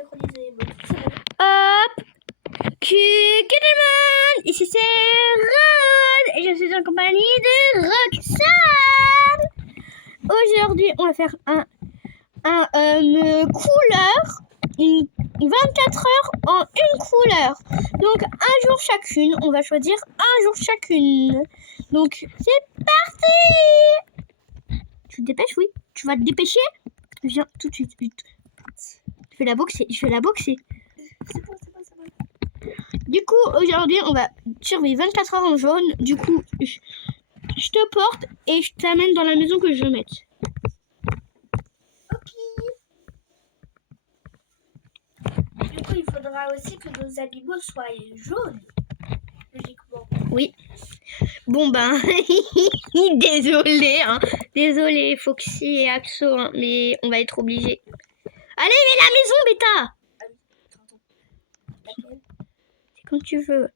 synchronisé. Bon, c'est bon. Hop. Kugelman. Ici c'est Rod. Et je suis en compagnie de Roxane. Aujourd'hui, on va faire un couleur. Une 24 heures en une couleur. Donc, un jour chacune. On va choisir un jour chacune. Donc, c'est parti. Tu te dépêches, oui. Tu vas te dépêcher. Viens, tout de suite. Je vais la boxer. C'est bon. Du coup, aujourd'hui, on va survivre 24 heures en jaune. Du coup, je te porte et je t'amène dans la maison que je veux mettre. Ok. Du coup, il faudra aussi que nos animaux soient jaunes. Logiquement. Oui. Bon ben, désolé, hein. Désolé Foxy et Axo, hein, mais on va être obligés. Allez, mets la maison, Bêta. Laquelle? C'est comme tu veux.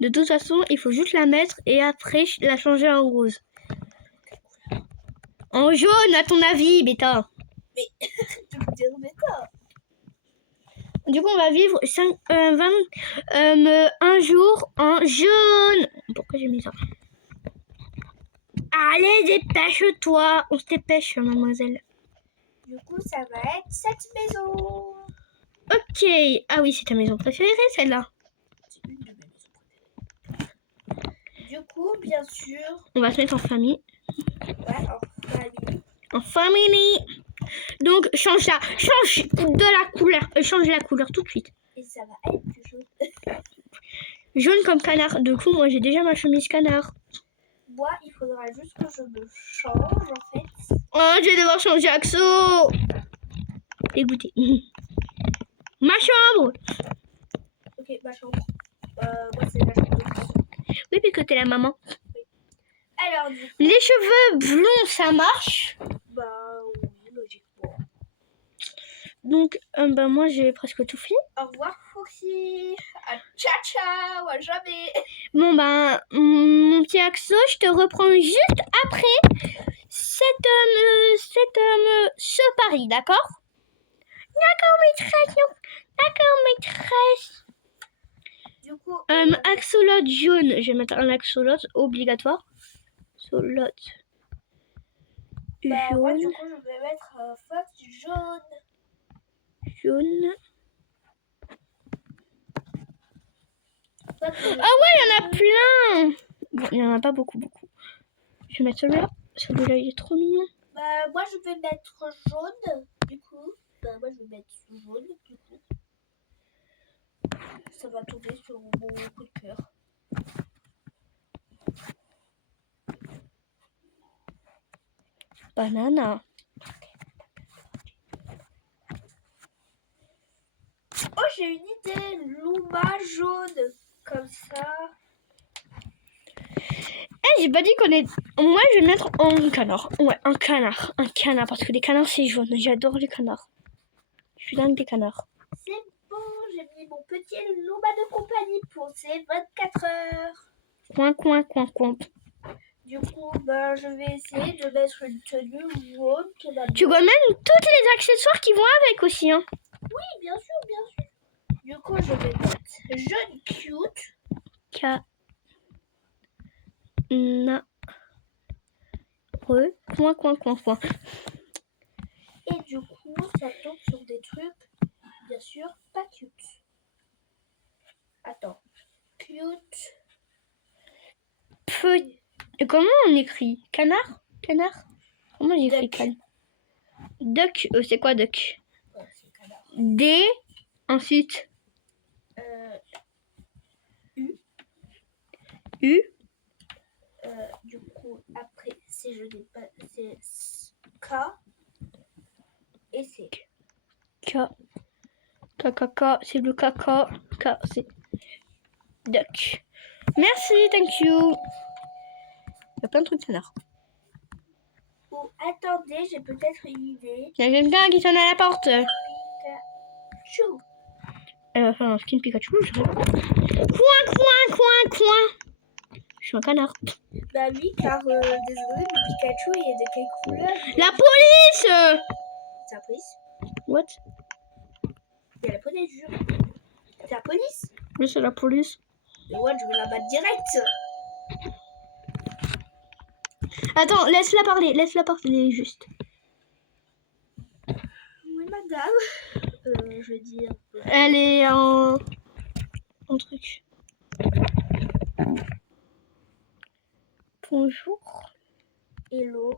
De toute façon, il faut juste la mettre et après la changer en rose. En jaune, à ton avis, Bêta. Mais tu me dis Bêta. Du coup, on va vivre un jour en jaune. Pourquoi j'ai mis ça? Allez, dépêche-toi. On se dépêche, mademoiselle. Du coup, ça va être cette maison. Ok. Ah oui, c'est ta maison préférée, celle-là. C'est une de mes maisons préférées. Du coup, bien sûr. On va se mettre en famille. Ouais, en famille. En famille. Donc, change de la couleur. Change la couleur tout de suite. Et ça va être du jaune. Jaune comme canard. Du coup, moi, j'ai déjà ma chemise canard. Moi, il faudra juste que je me change, en fait. Oh, je vais devoir changer Axo. Dégoûté. Ma chambre. Ok, ma chambre. Moi, c'est la chambre de France. Oui, parce que t'es la maman. Alors, du coup, Les cheveux blonds, ça marche. bah oui, logiquement. Donc, moi, j'ai presque tout fait. Au revoir, Foxy. À ciao, à jamais. Bon, mon petit Axo, je te reprends juste après ce pari, d'accord? D'accord, maîtresse, non. D'accord, maîtresse. Du coup, Axolote jaune. Je vais mettre un axolote obligatoire. Axolote bah, moi, du jaune. coup, je vais mettre un fox jaune. Jaune. Fox Ah ouais, il y en a plein. Bon, il n'y en a pas beaucoup. Je vais mettre celui-là. Celui-là, il est trop mignon. Bah, moi, je vais mettre jaune, du coup. Bah, moi, je vais mettre jaune, du coup. Ça va tomber sur mon coup de cœur. Banana. Oh, j'ai une idée. Luma jaune. Comme ça. Eh, j'ai pas dit qu'on est... Moi, je vais mettre en canard. Ouais, un canard. Un canard, parce que les canards, c'est jaune. J'adore les canards. Je suis dingue des canards. C'est bon, j'ai mis mon petit Luma de compagnie pour ces 24 heures. Coin. Du coup, bah, je vais essayer de mettre une tenue jaune qui va Tu vois même tous les accessoires qui vont avec aussi, hein. Oui, bien sûr. Du coup, je vais mettre jaune cute. Coin. Et du coup, ça tombe sur des trucs, bien sûr, pas cute. Attends. Cute. Et comment on écrit? Canard? Comment j'écris Duck. canard? Duck, c'est quoi duck? Ouais, c'est canard. D, ensuite U. Du coup, après, si je n'ai pas, c'est K et C. K, c'est le caca. K, c'est duck. Merci, thank you. Il y a plein de trucs canard. Oh, attendez, j'ai peut-être une idée. Il y a quelqu'un qui sonne à la porte. Pikachu. Enfin, un skin Pikachu, je sais pas. Coin. Je suis un canard. Bah oui, car désolé, le Pikachu, il est de quelle couleur? La police! Ça prise. What? Il y a la police, je jure. C'est la police. Oui, c'est la police. Mais ouais, je vais la battre direct. Attends, laisse-la parler juste. Oui, madame. Je veux dire. Elle est en truc. Bonjour. Hello.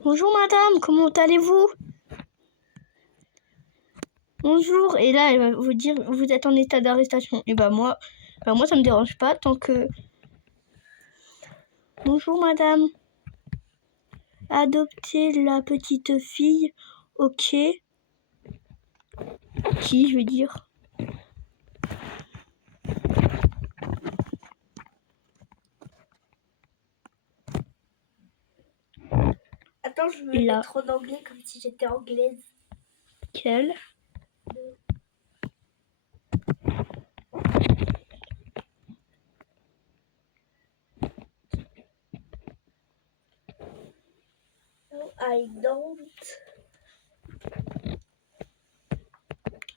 Bonjour madame, comment allez-vous? Bonjour, et là elle va vous dire vous êtes en état d'arrestation. Et moi ça me dérange pas tant que. Bonjour madame. Adopter la petite fille, ok. Qui, je veux dire. Attends, je veux Là. mettre en anglais comme si j'étais anglaise. Quelle? No, I don't.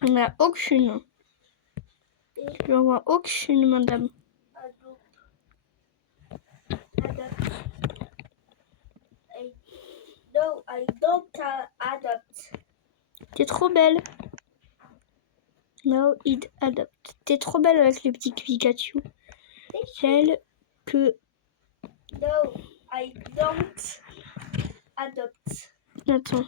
On n'a aucune. Je n'en vois aucune, madame. Adopt. No, I don't adopt. T'es trop belle. No, it adopt. T'es trop belle avec le petit Pikachu. Celle que... No, I don't adopt. Attends.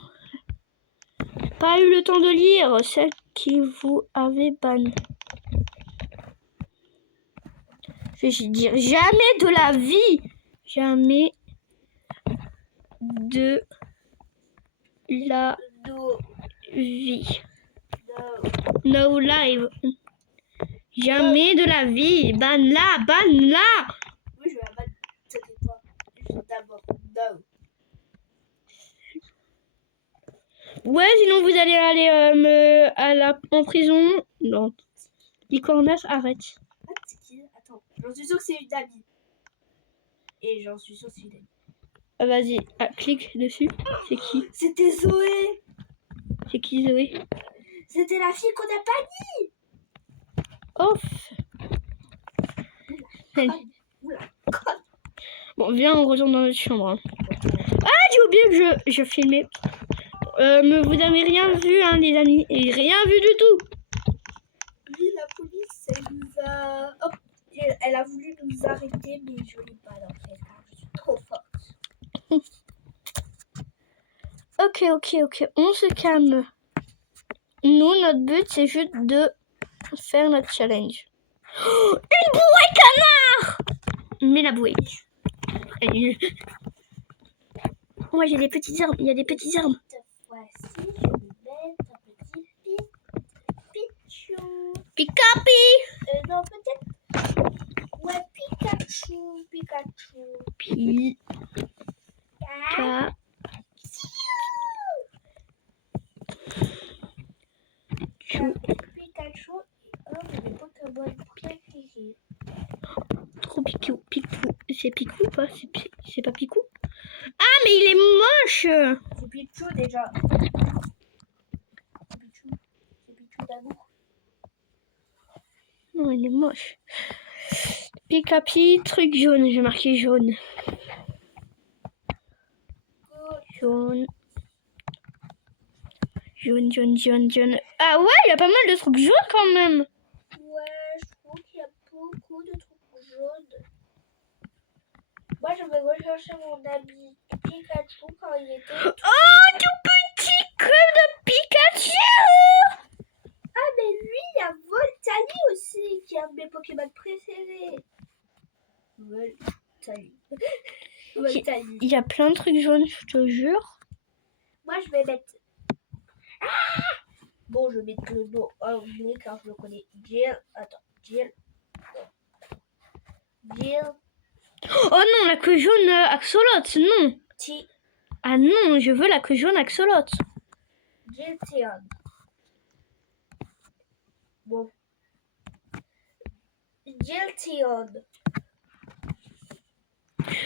Pas eu le temps de lire celle qui vous avez ban. Je vais dire jamais de la vie. Jamais de la No, vie. no. No live. Jamais de la vie. Ban là, ban là. Oui, je vais la battre. T'inquiète pas. Juste d'abord. No. Ouais, sinon vous allez aller en prison. Non. Licornas, arrête. Ah, c'est qui? Attends, j'en suis sûre que c'est une amie. Et j'en suis sûre que c'est une amie. Ah, vas-y, clique dessus. C'est qui? C'était Zoé. C'est qui, Zoé? C'était la fille qu'on n'a pas Off. dit. Oula. Bon, viens, on retourne dans notre chambre. Hein. Ah, j'ai oublié que je filmais. Mais vous n'avez rien vu, hein, les amis. Et rien vu du tout. Oui, la police, elle nous a... Hop, elle a voulu nous arrêter, mais je l'ai pas dans le fait. Je suis trop forte. Ok. On se calme. Nous, notre but, c'est juste de faire notre challenge. Oh, une bouée canard! Mais la bouée. Elle est nulle. Moi, j'ai des petites armes. Il y a des petites armes. Voici, je vais mettre un petit Pichou. Pikapi! Non, peut-être. Ouais, Pikachu. Pikachu. Pikachu est un de mes Pokémon préférés. Trop Picou. C'est Picou ou pas? C'est pas Picou? Ah, mais il est moche! C'est Pichou déjà. C'est Pichou d'amour. Non, il est moche. Pikapi, truc jaune. J'ai marqué jaune. Jaune. Ah ouais, il y a pas mal de trucs jaunes quand même. Ouais, je trouve qu'il y a beaucoup de trucs jaunes. Moi, je vais rechercher mon ami Pikachu quand il était... Oh, tout petit club de Pikachu! Ah, mais lui, il y a Voltali aussi, qui est un de mes Pokémon préférés. Voltali. Il y a plein de trucs jaunes, je te jure. Moi, je vais mettre... Ah, bon, je vais mettre le nom en anglais car je le connais. Jill. Attends, Jill. Oh non, la queue jaune axolote, non. Ah non, je veux la queue jaune axolote. Jilteon. Bon. Jilteon.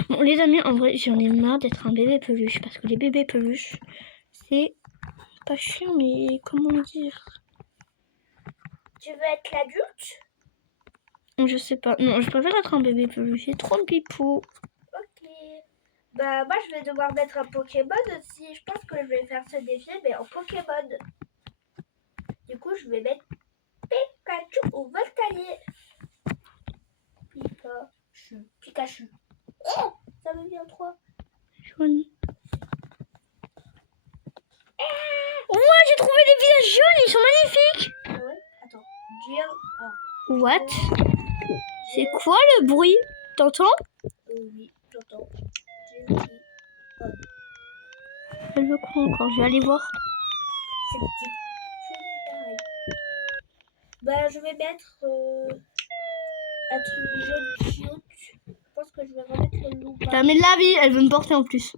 Bon, les amis, en vrai, j'en ai marre d'être un bébé peluche. Parce que les bébés peluches, c'est pas chiant, mais comment dire? Tu veux être l'adulte? Je sais pas. Non, je préfère être un bébé peluche. J'ai trop de pipou. Ok. Bah, moi, je vais devoir mettre un Pokémon aussi. Je pense que je vais faire ce défi, mais en Pokémon. Du coup, je vais mettre Pikachu ou Volcanier. Pikachu. Oh, ça me vient trop. Jaune. Ouais, j'ai trouvé des villages jaunes, ils sont magnifiques. Ouais. Attends. Jill. Ah. What? C'est quoi le bruit? T'entends? Oui, j'entends. Jill. Elle veut quoi encore? Je vais aller voir. C'est petit. Pareil. Bah, je vais mettre un truc jaune cute. Je pense que je vais remettre le loup. Ça met de la vie, elle veut me porter en plus.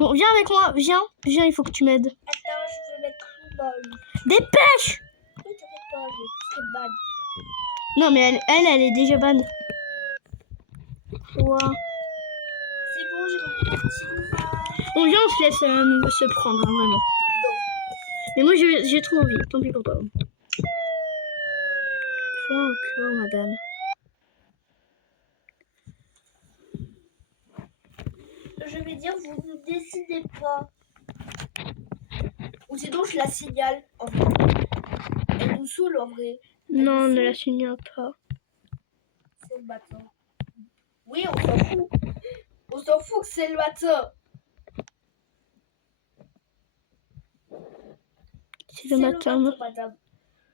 Bon, viens avec moi, viens, il faut que tu m'aides. Attends, je vais mettre Loup-Ball. Dépêche! Oui, t'inquiète pas, c'est bad. Non, mais elle est déjà bonne. Wow. C'est bon, j'ai reparti Loup-Ball. On vient, on se laisse se prendre, hein, vraiment. Non. Mais moi, j'ai trop envie, tant pis pour toi. Quoi encore, madame? Je vais dire, vous ne décidez pas. Ou sinon, je la signale. En vrai. Elle nous saoule, en vrai. Non, ne la signale pas. C'est le matin. Oui, on s'en fout. On s'en fout que c'est le matin. C'est le matin. Madame.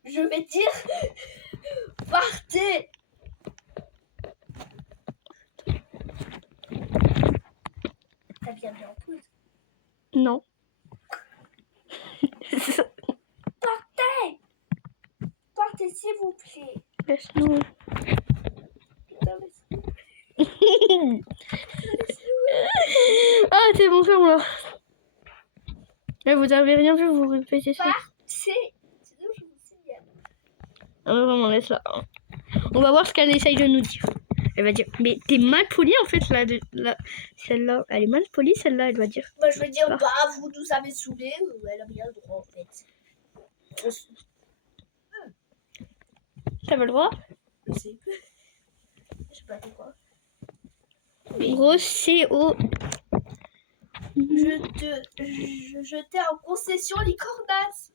Je vais dire, partez. T'as bien mis en pause. Non. Partez. Partez, s'il vous plaît. Laisse-nous. Putain, laisse-nous. Ah, c'est bon, ferme-la. Vous avez rien vu, vous répétez ça. Partez. Sinon, je vous signale. Ah, vraiment, laisse-la. On va voir ce qu'elle essaye de nous dire. Elle va dire, mais t'es mal polie en fait, là, celle-là. Elle est mal polie, celle-là, elle va dire. Bah, je vais dire, bah, vous nous avez saoulés. Elle a bien le droit, en fait. T'as pas le droit? Je sais. Je sais pas quoi. Gros, c'est au... Je t'ai en concession licornasse.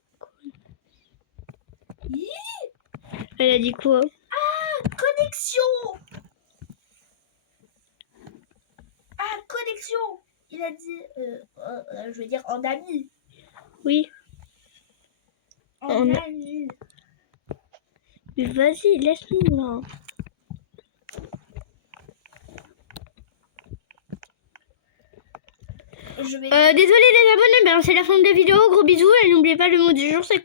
Elle a dit quoi? Connexion. Ah, connexion. Il a dit, je veux dire en ami. Oui. En ami. Mais vas-y, laisse-nous là. Je vais... Désolé les abonnés, ben c'est la fin de la vidéo. Gros bisous et n'oubliez pas le mot du jour, c'est